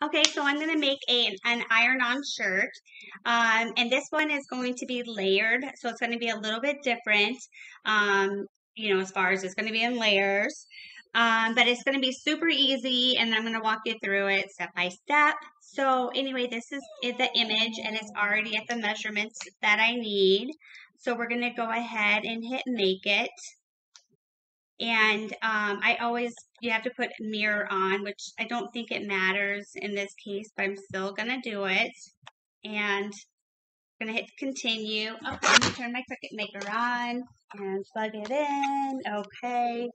Okay, so I'm going to make an iron-on shirt, and this one is going to be layered, so it's going to be a little bit different, as far as it's going to be in layers, but it's going to be super easy, and I'm going to walk you through it step by step. So anyway, this is the image, and it's already at the measurements that I need, so we're going to go ahead and hit Make It. And you have to put mirror on, which I don't think it matters in this case, but I'm still going to do it. And I'm going to hit continue. Oh, let me turn my Cricut Maker on and plug it in. Okay.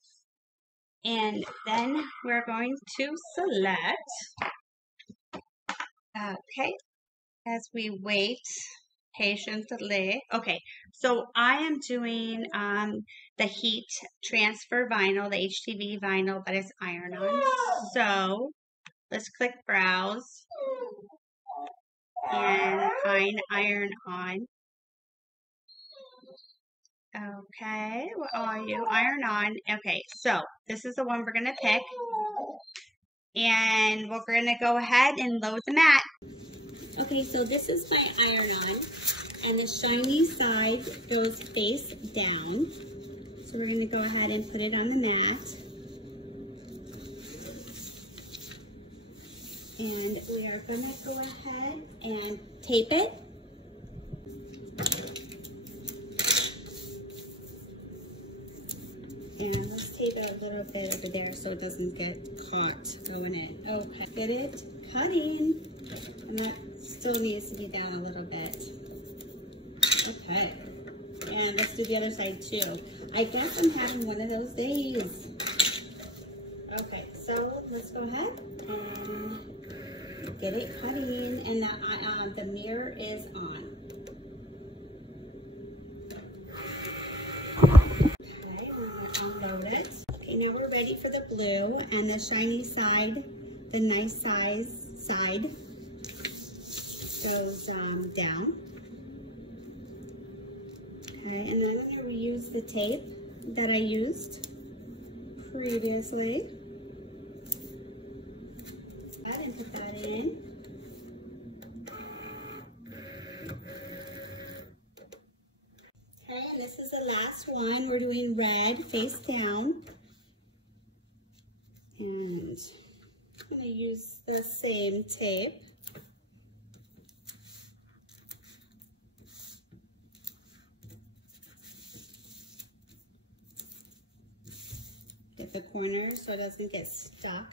And then we're going to select. Okay. As we wait patiently. Okay, so I am doing the heat transfer vinyl, the HTV vinyl, but it's iron-on. So let's click browse and find iron-on. Okay, what are you? Iron-on. Okay, so this is the one we're going to pick. And we're going to go ahead and load the mat. Okay, so this is my iron-on, and the shiny side goes face down. So we're going to go ahead and put it on the mat. And we are going to go ahead and tape it. And let's tape it a little bit over there so it doesn't get caught going in. Okay, get it cutting. And that still needs to be down a little bit. Okay, and let's do the other side too. I guess I'm having one of those days. Okay, so let's go ahead and get it cutting, and the mirror is on. Okay, we're going to unload it. Okay, now we're ready for the blue, and the shiny side, the nice size side goes down. Okay, and then I'm going to reuse the tape that I used previously. And put that in. Okay, and this is the last one. We're doing red face down. And I'm going to use the same tape. Get the corner so it doesn't get stuck.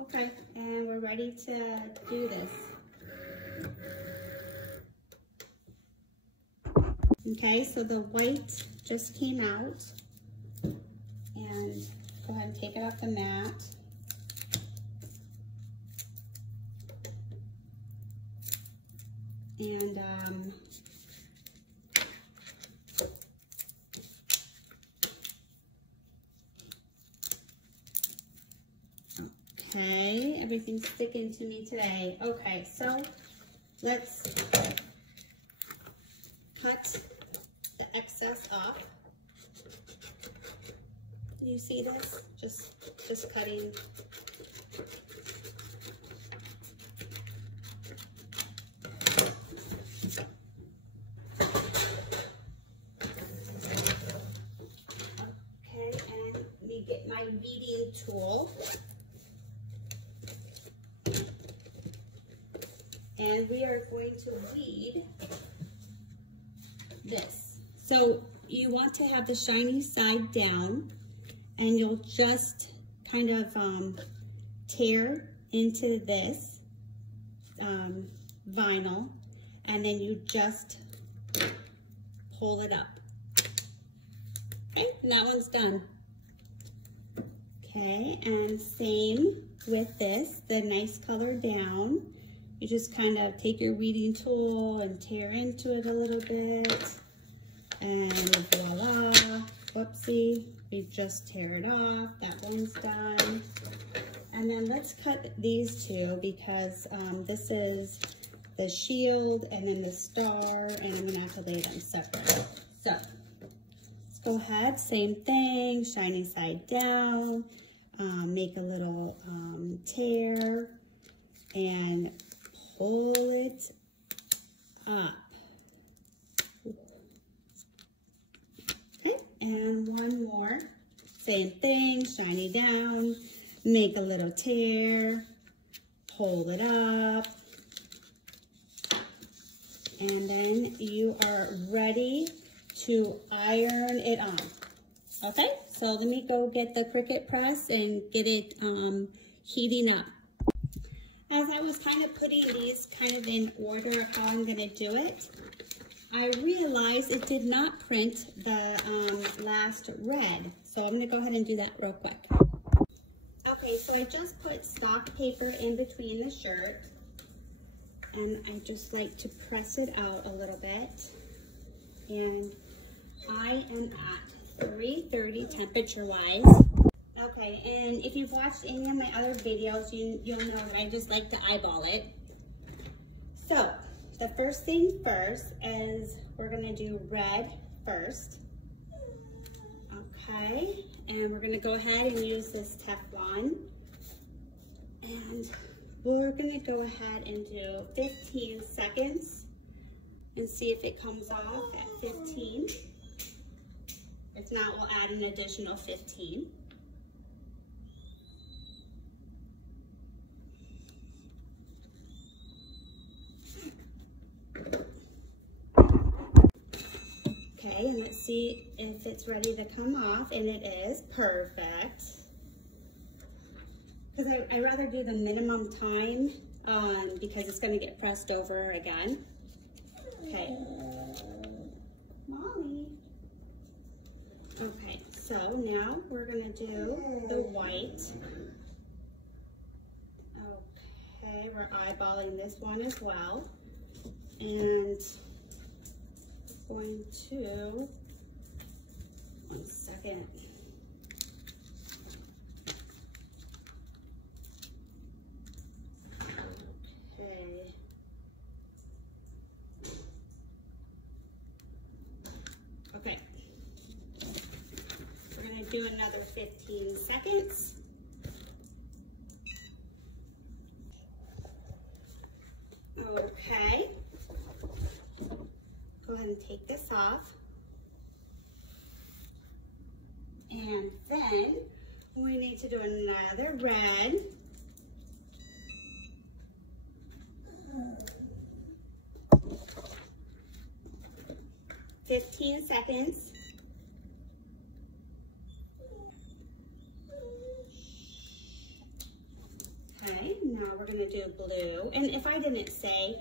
Okay, and we're ready to do this. Okay, so the white just came out. And go ahead and take it off the mat. And okay, everything's sticking to me today. Okay, so let's cut the excess off. Do you see this? Just cutting. Okay, and let me get my weeding tool. And we are going to weed this. So you want to have the shiny side down, and you'll just kind of tear into this vinyl, and then you just pull it up. Okay, and that one's done. Okay, and same with this, the nice color down. You just kind of take your weeding tool and tear into it a little bit, and voila, whoopsie, we just tear it off. That one's done. And then let's cut these two, because this is the shield and then the star, and I'm gonna have to lay them separate. So let's go ahead, same thing, shiny side down, make a little tear. and pull it up. Okay, and one more. Same thing, shiny down, make a little tear, pull it up, and then you are ready to iron it on. Okay, so let me go get the Cricut press and get it heating up. As I was kind of putting these kind of in order of how I'm gonna do it, I realized it did not print the last red. So I'm gonna go ahead and do that real quick. Okay, so I just put stock paper in between the shirt, and I just like to press it out a little bit. And I am at 330 temperature-wise. Okay, and if you've watched any of my other videos, you'll know that I just like to eyeball it. So, the first thing first is we're gonna do red first. Okay, and we're gonna go ahead and use this Teflon. And we're gonna go ahead and do 15 seconds and see if it comes off at 15. If not, we'll add an additional 15. Okay, and let's see if it's ready to come off, and it is. Perfect. Because I rather do the minimum time because it's going to get pressed over again. Okay. Mommy. Okay, so now we're going to do the white. Okay, we're eyeballing this one as well. And going to, 1 second. Okay. Okay. We're going to do another 15 seconds. Okay. Go ahead and take this off. And then we need to do another red. "15 seconds. Okay, now we're gonna do blue. And if I didn't say,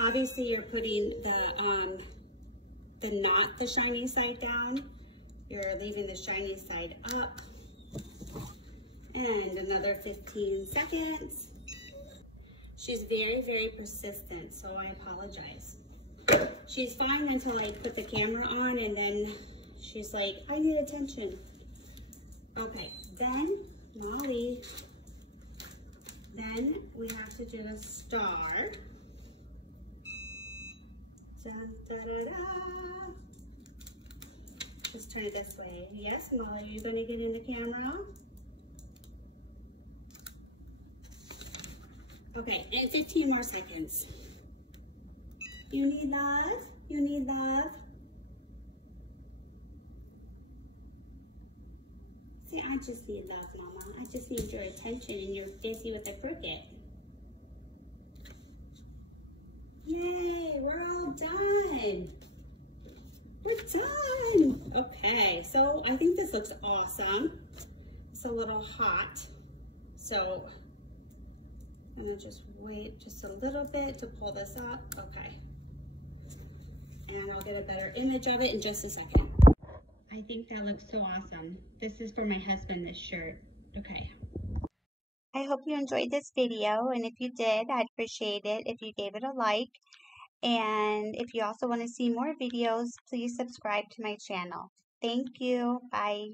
obviously you're putting not the shiny side down. You're leaving the shiny side up. And another 15 seconds. She's very, very persistent, so I apologize. She's fine until I put the camera on, and then she's like, I need attention. Okay, then, Molly, then we have to do the star. Dun, da, da, da. Just turn it this way. Yes, Molly, are you going to get in the camera? Okay, and 15 more seconds. You need love? You need love? Say, I just need love, Mama. I just need your attention, and you're busy with the Cricut. Yay, we're all done. We're done. Okay, so I think this looks awesome. It's a little hot, so I'm gonna just wait just a little bit to pull this up. Okay, and I'll get a better image of it in just a second. I think that looks so awesome. This is for my husband, this shirt. Okay. I hope you enjoyed this video, and if you did, I'd appreciate it if you gave it a like. And if you also want to see more videos, please subscribe to my channel. Thank you. Bye.